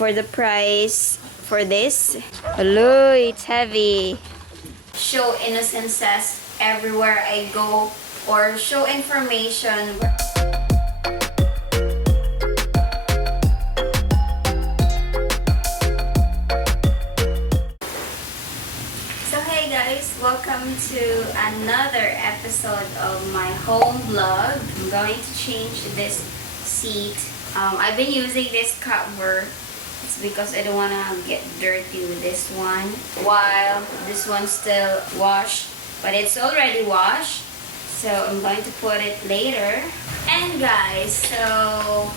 for the price for this. Hello, it's heavy. Show innocences everywhere I go, or show information. So hey guys, welcome to another episode of my home vlog. I'm going to change this seat. I've been using this cover. It's because I don't want to get dirty with this one, while this one's still washed, but it's already washed, so I'm going to put it later. And guys, so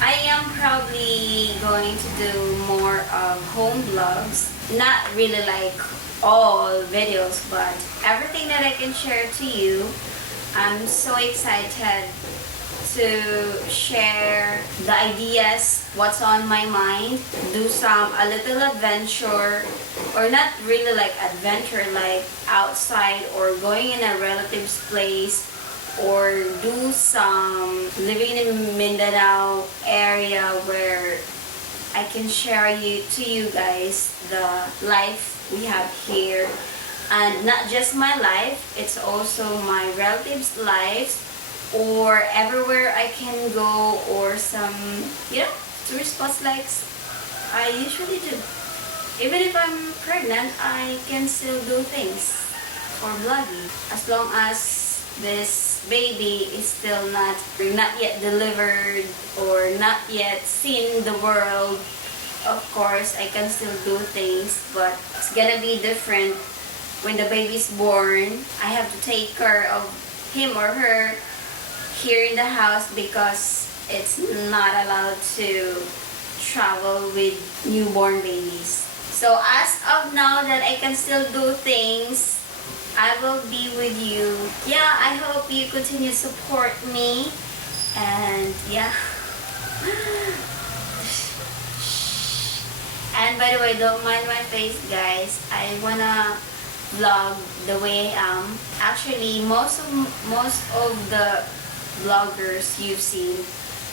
I am probably going to do more of home vlogs, not really like all videos, but everything that I can share to you. I'm so excited to share the ideas, what's on my mind, do a little adventure, or not really like adventure like outside or going in a relative's place, or do some living in Mindanao area where I can share to you guys the life we have here. And not just my life, it's also my relatives' lives, or everywhere I can go, or some, tourist spots like I usually do. Even if I'm pregnant, I can still do things for vlogging. As long as this baby is still not yet delivered or not yet seen the world, of course, I can still do things, but it's gonna be different when the baby's born. I have to take care of him or her here in the house because it's not allowed to travel with newborn babies. So as of now that I can still do things, I will be with you. Yeah, I hope you continue to support me. And yeah. And by the way, don't mind my face, guys. I wanna vlog the way I am. Actually, most of the vloggers you've seen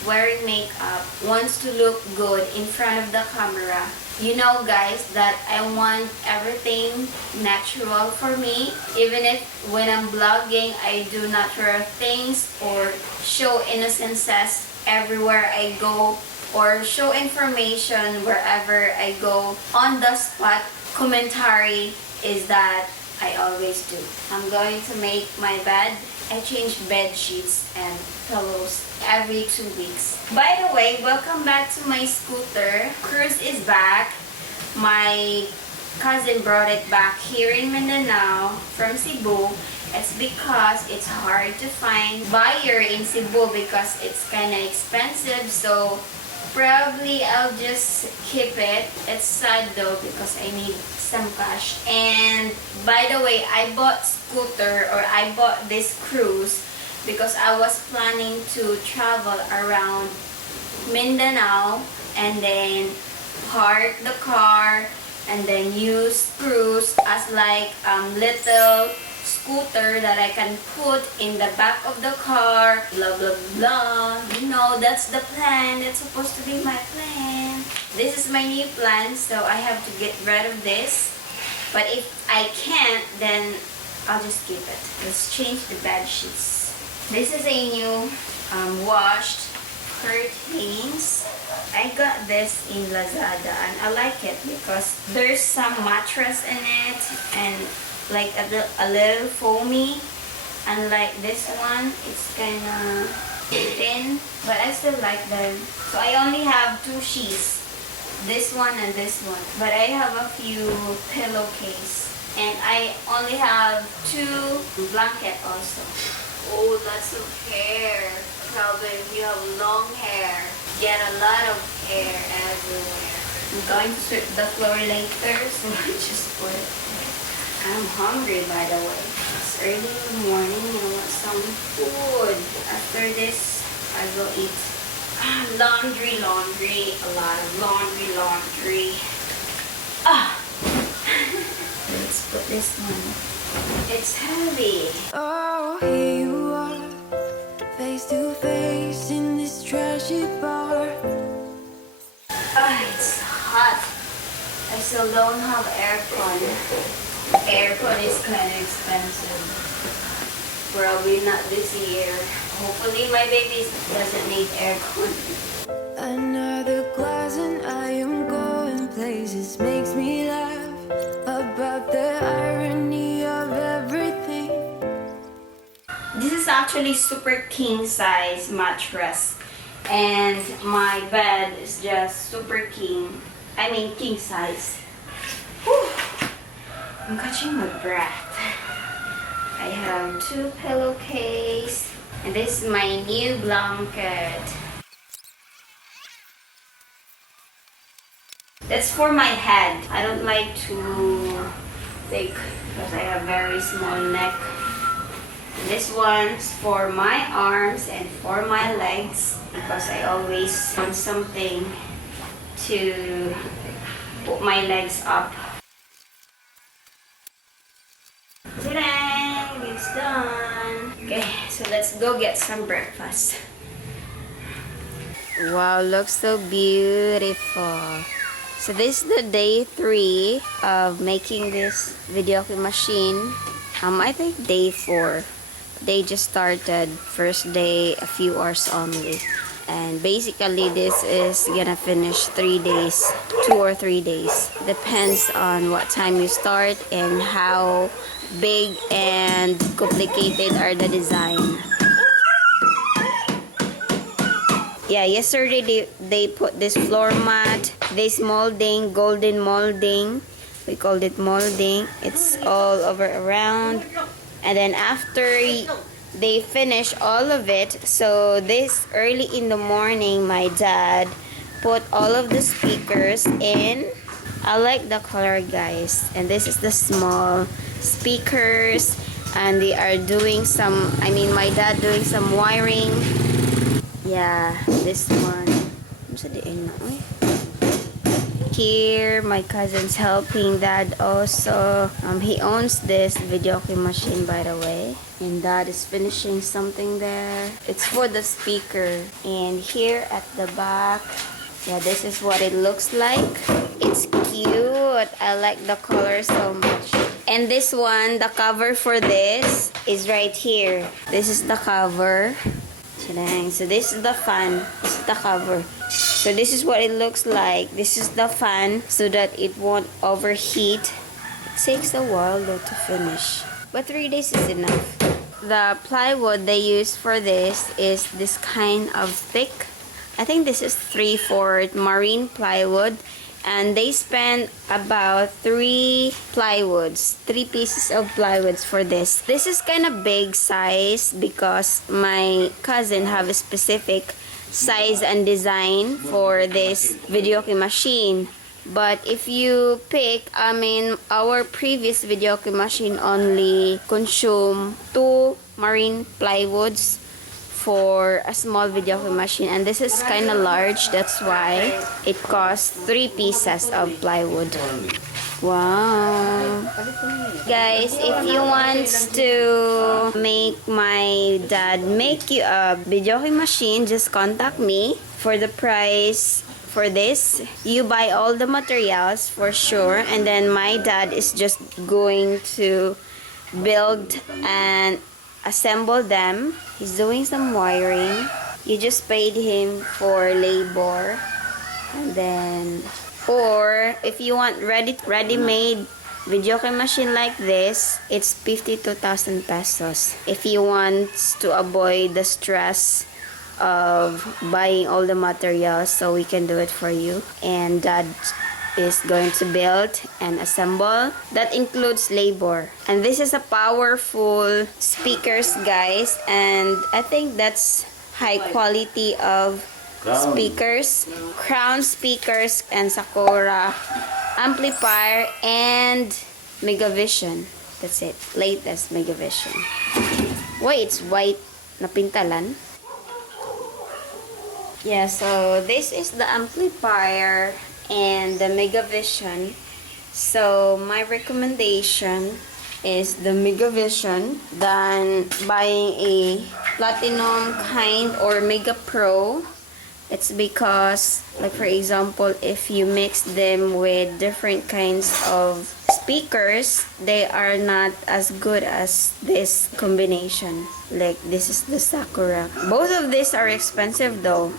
wearing makeup wants to look good in front of the camera. You know guys that I want everything natural for me. Even if when I'm vlogging I do natural things, or show innocences everywhere I go, or show information wherever I go. On the spot commentary is that I always do. I'm going to make my bed. I change bed sheets and pillows every 2 weeks. By the way, welcome back to my scooter. Cruise is back. My cousin brought it back here in Mindanao from Cebu. It's because it's hard to find buyer in Cebu because it's kind of expensive. So probably I'll just keep it. It's sad though because I need some cash. And by the way, I bought this cruise because I was planning to travel around Mindanao and then park the car and then use cruise as like little scooter that I can put in the back of the car, blah blah blah. You know, that's the plan. That's supposed to be my plan. This is my new plan, so I have to get rid of this. But if I can't, then I'll just keep it. Let's change the bed sheets. This is a new washed curtains. I got this in Lazada and I like it because there's some mattress in it and like a little foamy. Unlike this one, it's kind of thin, but I still like them. So I only have 2 sheets, this one and this one. But I have a few pillowcase. And I only have 2 blankets also. Oh, lots of hair. Probably if you have long hair, get a lot of hair everywhere. I'm going to sweep the floor later, so I just put it. I'm hungry, by the way. It's early in the morning. I want some food. After this, I will eat laundry. A lot of laundry. Let's put this one. It's heavy. Oh, here you are, face to face in this trashy bar. It's hot. I still don't have aircon. Aircon is kind of expensive. Probably not this year. Hopefully my baby doesn't need aircon. Another glass and I am going places. Makes me laugh about the irony of everything. This is actually super king size mattress. And my bed is just super king. I mean king size. Whew. I'm catching my breath. I have 2 pillowcases. And this is my new blanket. That's for my head. I don't like to take because I have very small neck. This one's for my arms and for my legs because I always want something to put my legs up. Ta-da! It's done. Okay, so let's go get some breakfast. Wow, looks so beautiful. So this is the day 3 of making this videoke machine. I think day 4. They just started first day a few hours only, and basically this is gonna finish 3 days, 2 or 3 days, depends on what time you start and how big and complicated are the design. Yeah, yesterday they put this floor mat, this molding, golden molding, we called it molding. It's all over around. And then after they finish all of it, so this early in the morning, my dad put all of the speakers in. I like the color, guys. And this is the small speakers. And they are doing some, my dad doing some wiring. Yeah, this one. Here, my cousin's helping dad also. He owns this videoke machine, by the way. And dad is finishing something there. It's for the speaker. And here at the back, yeah, this is what it looks like. It's cute. I like the color so much. And this one, the cover for this is right here. This is the cover. So this is the fan. This is the cover. So this is what it looks like. This is the fan so that it won't overheat. It takes a while though to finish, but 3 days is enough. The plywood they use for this is this kind of thick. I think this is 3/4 marine plywood. And they spent about 3 pieces of plywoods for this. This is kind of big size because my cousin have a specific size and design for this videoke machine. But if you pick, our previous videoke machine only consume 2 marine plywoods for a small videoke machine, and this is kind of large. That's why it costs 3 pieces of plywood. Wow, guys, if you want to make my dad make you a videoke machine, just contact me. For the price for this, you buy all the materials for sure, and then my dad is just going to build and assemble them. He's doing some wiring. You just paid him for labor. And then, or if you want ready-made videoke machine like this, it's 52,000 pesos. If you want to avoid the stress of buying all the materials, so we can do it for you. And dad is going to build and assemble. That includes labor. And this is a powerful speakers, guys, and I think that's high quality of speakers, Crown speakers, and Sakura amplifier, and Megavision. That's it, latest Megavision. Why it's white na pintalan? Yeah, so this is the amplifier and the Megavision. So my recommendation is the Megavision than buying a Platinum kind or Mega Pro. It's because, like for example, if you mix them with different kinds of speakers, they are not as good as this combination. Like this is the Sakura. Both of these are expensive though.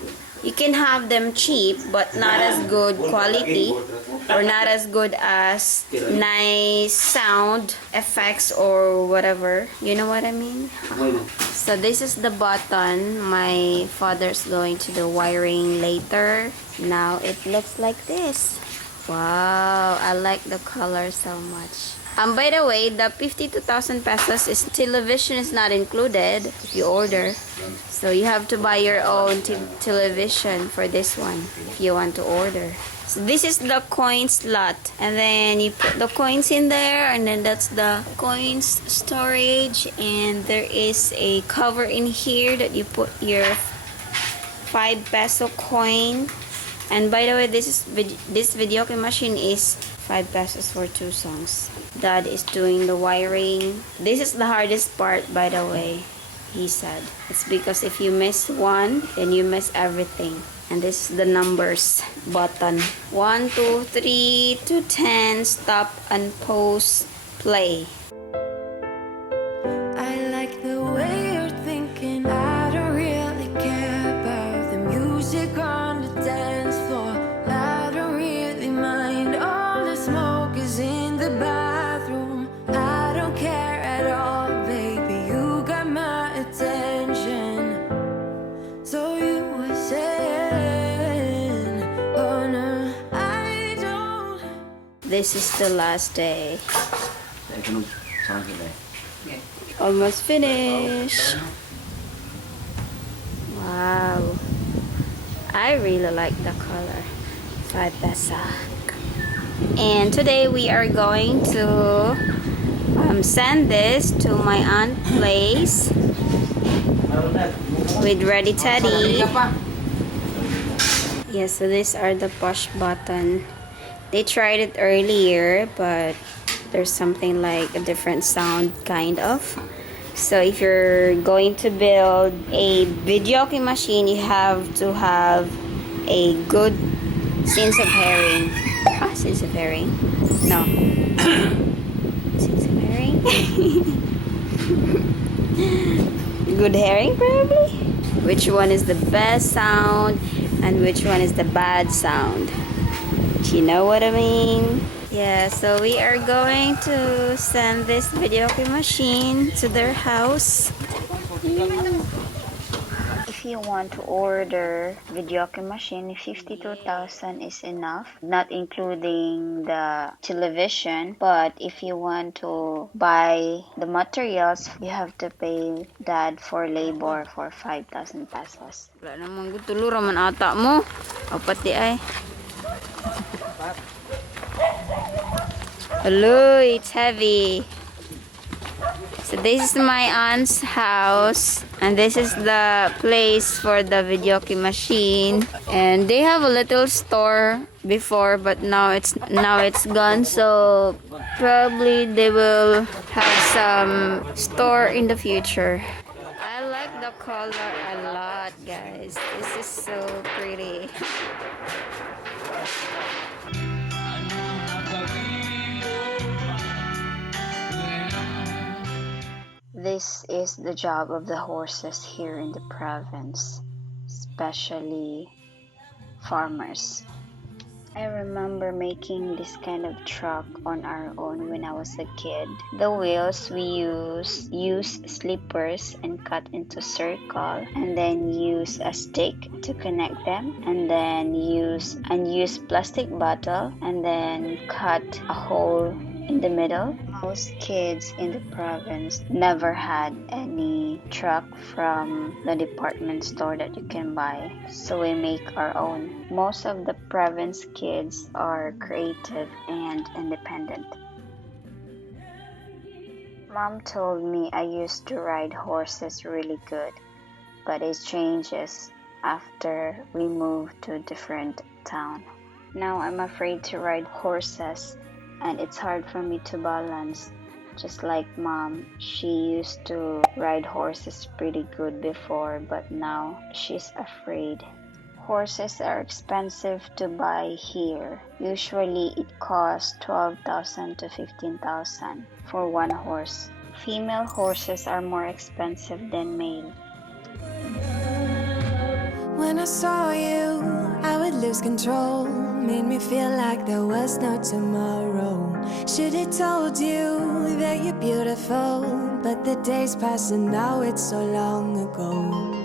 You can have them cheap but not as good quality or not as good as nice sound effects or whatever. You know what I mean? So this is the button. My father's going to do wiring later. Now it looks like this. Wow, I like the color so much. By the way, the 52,000 pesos is television is not included if you order. So you have to buy your own television for this one if you want to order. So this is the coin slot, and then you put the coins in there, and then that's the coins storage, and there is a cover in here that you put your 5 peso coin. And by the way, this videoke machine is 5 pesos for 2 songs. Dad is doing the wiring. This is the hardest part, by the way, he said. It's because if you miss one, then you miss everything. And this is the numbers button. 1, 2, 3 to 10, stop and pause, play. I like the way you're thinking. I don't really care about the music on the dance floor. I don't really mind. All the smoke is in the bathroom. I don't care at all, baby. You got my attention. So you were saying, oh no, I don't. This is the last day. Almost finished. Wow. I really like the color. 5 peso. And today we are going to send this to my aunt's place with Ready Teddy. Yeah, so these are the push button. They tried it earlier, but there's something like a different sound kind of. So if you're going to build a videoke machine, you have to have a good sense of hearing. Sense of hearing? No. Sense of hearing? Good hearing probably? Which one is the best sound and which one is the bad sound? Do you know what I mean? Yeah, so we are going to send this videoke machine to their house. If you want to order videoke machine, 52,000 is enough, not including the television. But if you want to buy the materials, you have to pay Dad for labor for 5,000 pesos. Wala namang gutulo raman ata mo. Apat di ay. Hello, it's heavy. So this is my aunt's house, and this is the place for the videoke machine. And they have a little store before, but now it's gone. So probably they will have some store in the future. I like the color a lot, guys. This is so pretty. This is the job of the horses here in the province, especially farmers. I remember making this kind of truck on our own when I was a kid. The wheels we use slippers and cut into circle, and then use a stick to connect them, and then use plastic bottle, and then cut a hole in the middle. Most kids in the province never had any truck from the department store that you can buy, so we make our own. Most of the province kids are creative and independent. Mom told me I used to ride horses really good, but it changes after we moved to a different town. Now I'm afraid to ride horses, and it's hard for me to balance. Just like Mom, she used to ride horses pretty good before, but now she's afraid. Horses are expensive to buy here. Usually it costs 12,000 to 15,000 for one horse. Female horses are more expensive than male. When I saw you, I would lose control. Made me feel like there was no tomorrow. Should've told you that you're beautiful, but the days pass and now it's so long ago.